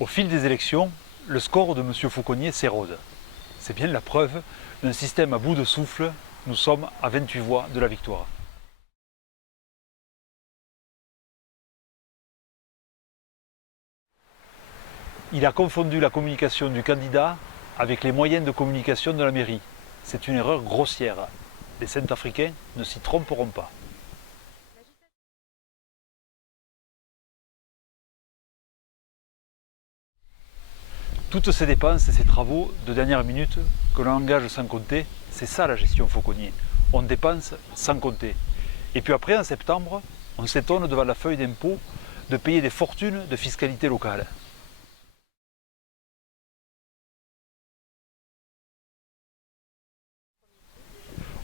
Au fil des élections, le score de M. Fauconnier s'érode. C'est bien la preuve d'un système à bout de souffle. Nous sommes à 28 voix de la victoire. Il a confondu la communication du candidat avec les moyens de communication de la mairie. C'est une erreur grossière. Les Centrafricains ne s'y tromperont pas. Toutes ces dépenses et ces travaux de dernière minute que l'on engage sans compter, c'est ça la gestion Fauconnier. On dépense sans compter. Et puis après, en septembre, on s'étonne devant la feuille d'impôt de payer des fortunes de fiscalité locale.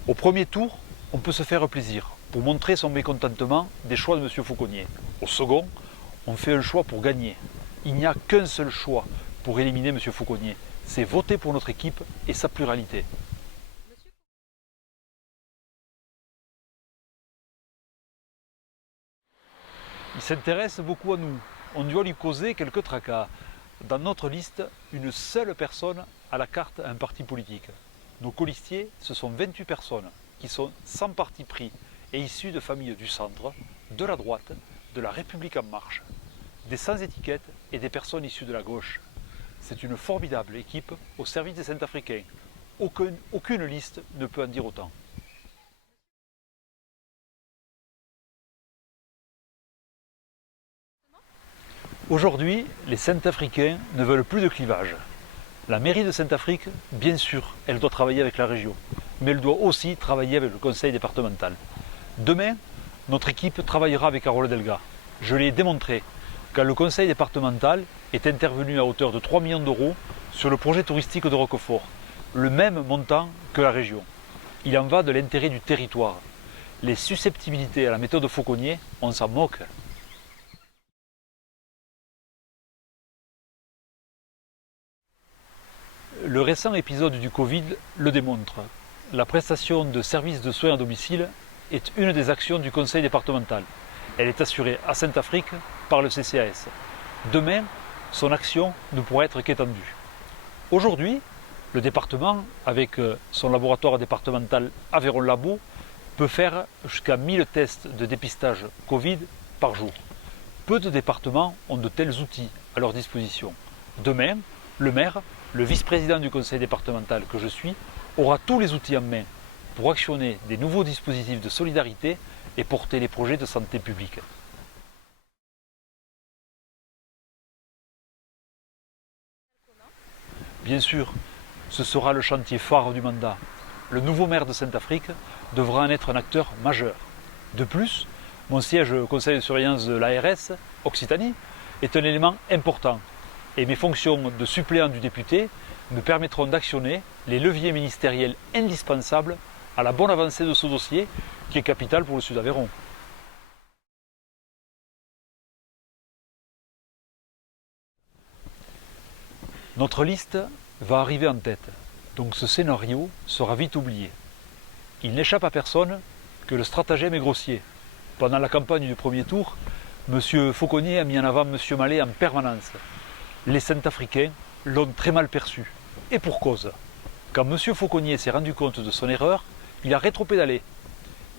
Au premier tour, on peut se faire plaisir pour montrer son mécontentement des choix de M. Fauconnier. Au second, on fait un choix pour gagner. Il n'y a qu'un seul choix pour éliminer M. Fauconnier, c'est voter pour notre équipe et sa pluralité. Il s'intéresse beaucoup à nous. On doit lui causer quelques tracas. Dans notre liste, une seule personne a la carte à un parti politique. Nos colistiers, ce sont 28 personnes qui sont sans parti pris et issues de familles du centre, de la droite, de la République en marche, des sans-étiquette et des personnes issues de la gauche. C'est une formidable équipe au service des Centrafricains. Aucune liste ne peut en dire autant. Aujourd'hui, les Centrafricains ne veulent plus de clivage. La mairie de Saint-Afrique, bien sûr, elle doit travailler avec la région, mais elle doit aussi travailler avec le conseil départemental. Demain, notre équipe travaillera avec Carola Delga. Je l'ai démontré quand le conseil départemental est intervenu à hauteur de 3 millions d'euros sur le projet touristique de Roquefort, le même montant que la région. Il en va de l'intérêt du territoire. Les susceptibilités à la méthode Fauconnier, on s'en moque. Le récent épisode du Covid le démontre. La prestation de services de soins à domicile est une des actions du conseil départemental. Elle est assurée à Saint-Afrique par le CCAS. Demain, son action ne pourra être qu'étendue. Aujourd'hui, le département, avec son laboratoire départemental Aveyron Labo, peut faire jusqu'à 1000 tests de dépistage Covid par jour. Peu de départements ont de tels outils à leur disposition. Demain, le maire, le vice-président du conseil départemental que je suis, aura tous les outils en main pour actionner des nouveaux dispositifs de solidarité et porter les projets de santé publique. Bien sûr, ce sera le chantier phare du mandat. Le nouveau maire de Saint-Afrique devra en être un acteur majeur. De plus, mon siège au conseil de surveillance de l'ARS, Occitanie, est un élément important. Et mes fonctions de suppléant du député me permettront d'actionner les leviers ministériels indispensables à la bonne avancée de ce dossier qui est capital pour le Sud Aveyron. Notre liste va arriver en tête, donc ce scénario sera vite oublié. Il n'échappe à personne que le stratagème est grossier. Pendant la campagne du premier tour, M. Fauconnier a mis en avant M. Mallet en permanence. Les Centrafricains l'ont très mal perçu. Et pour cause. Quand M. Fauconnier s'est rendu compte de son erreur, il a rétropédalé.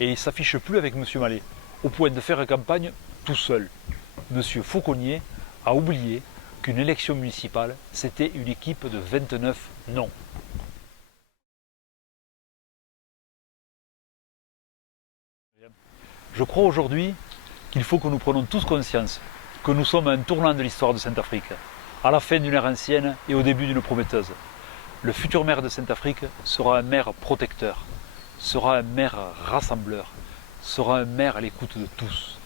Et il ne s'affiche plus avec M. Mallet, au point de faire campagne tout seul. M. Fauconnier a oublié qu'une élection municipale, c'était une équipe de 29 non. Je crois aujourd'hui qu'il faut que nous prenions tous conscience que nous sommes à un tournant de l'histoire de Saint-Afrique, à la fin d'une ère ancienne et au début d'une prometteuse. Le futur maire de Saint-Afrique sera un maire protecteur, sera un maire rassembleur, sera un maire à l'écoute de tous.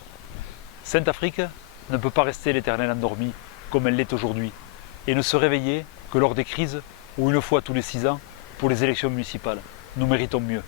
Saint-Afrique ne peut pas rester l'éternel endormi comme elle l'est aujourd'hui et ne se réveiller que lors des crises ou une fois tous les 6 ans pour les élections municipales. Nous méritons mieux.